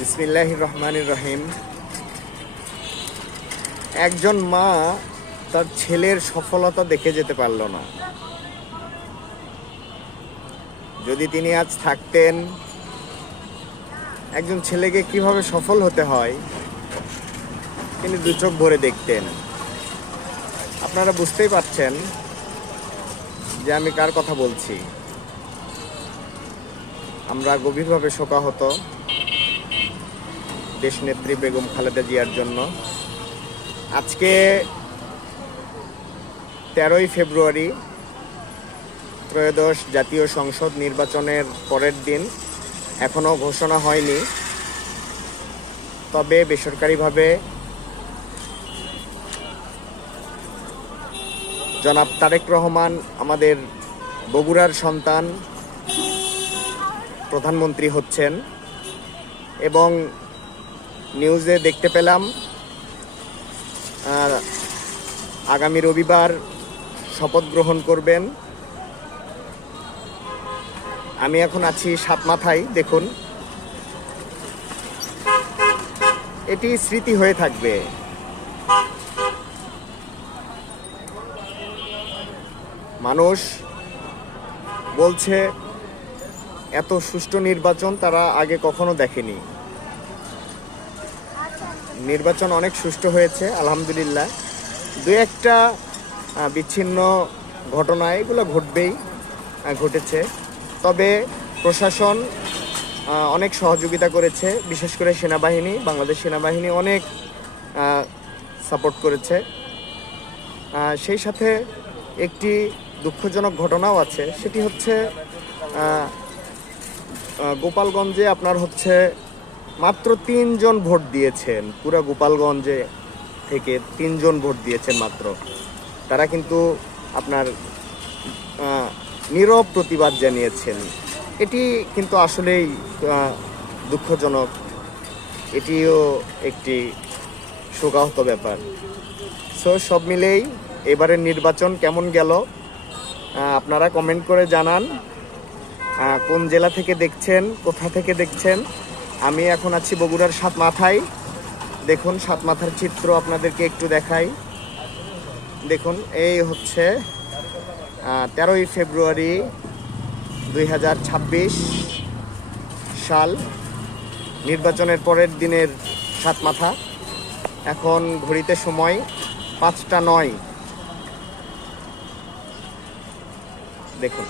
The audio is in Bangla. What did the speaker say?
বিসমিল্লাহির রহমানির রহিম। একজন মা তার ছেলের সফলতা দেখে যেতে পারল না। যদি তিনি আজ থাকতেন, একজন ছেলেকে কিভাবে সফল হতে হয় তিনি দু চোখ ভরে দেখতেন। আপনারা বুঝতেই পারছেন যে আমি কার কথা বলছি। আমরা গভীরভাবে শোকাহত দেশনেত্রী বেগম খালেদা জিয়ার জন্য। আজকে 13ই ফেব্রুয়ারি, ত্রয়োদশ জাতীয় সংসদ নির্বাচনের পরের দিন। এখনও ঘোষণা হয়নি, তবে বেসরকারিভাবে জনাব তারেক রহমান, আমাদের বগুড়ার সন্তান, প্রধানমন্ত্রী হচ্ছেন এবং নিউজে দেখতে পেলাম আগামী রবিবার শপথ গ্রহণ করবেন। আমি এখন আছি সাতমাথায়। দেখুন, এটি স্মৃতি হয়ে থাকবে। মানুষ বলছে এত সুষ্ঠু নির্বাচন তারা আগে কখনো দেখেনি। নির্বাচন অনেক সুষ্ঠু হয়েছে আলহামদুলিল্লাহ। দু একটা বিচ্ছিন্ন ঘটনা এগুলো ঘটেছে, তবে প্রশাসন অনেক সহযোগিতা করেছে। বিশেষ করে সেনাবাহিনী, বাংলাদেশ সেনাবাহিনী অনেক সাপোর্ট করেছে। সেই সাথে একটি দুঃখজনক ঘটনাও আছে, সেটি হচ্ছে গোপালগঞ্জে আপনার হচ্ছে মাত্র 3 জন ভোট দিয়েছেন। পুরো গোপালগঞ্জে থেকে 3 জন ভোট দিয়েছেন মাত্র। তারা কিন্তু আপনার নীরব প্রতিবাদ জানিয়েছেন। এটি কিন্তু আসলেই দুঃখজনক। এটিও একটি শোকাহত ব্যাপার। সব মিলেই এবারের নির্বাচন কেমন গেল আপনারা কমেন্ট করে জানান। কোন জেলা থেকে দেখছেন, কোথা থেকে দেখছেন। আমি এখন আছি বগুড়ার সাতমাথায়। দেখুন, সাতমাথার চিত্র আপনাদেরকে একটু দেখাই। দেখুন, এই হচ্ছে 13ই ফেব্রুয়ারি 2026 সাল, নির্বাচনের পরের দিনের সাতমাথা। এখন ঘড়িতে সময় 5টা 9। দেখুন,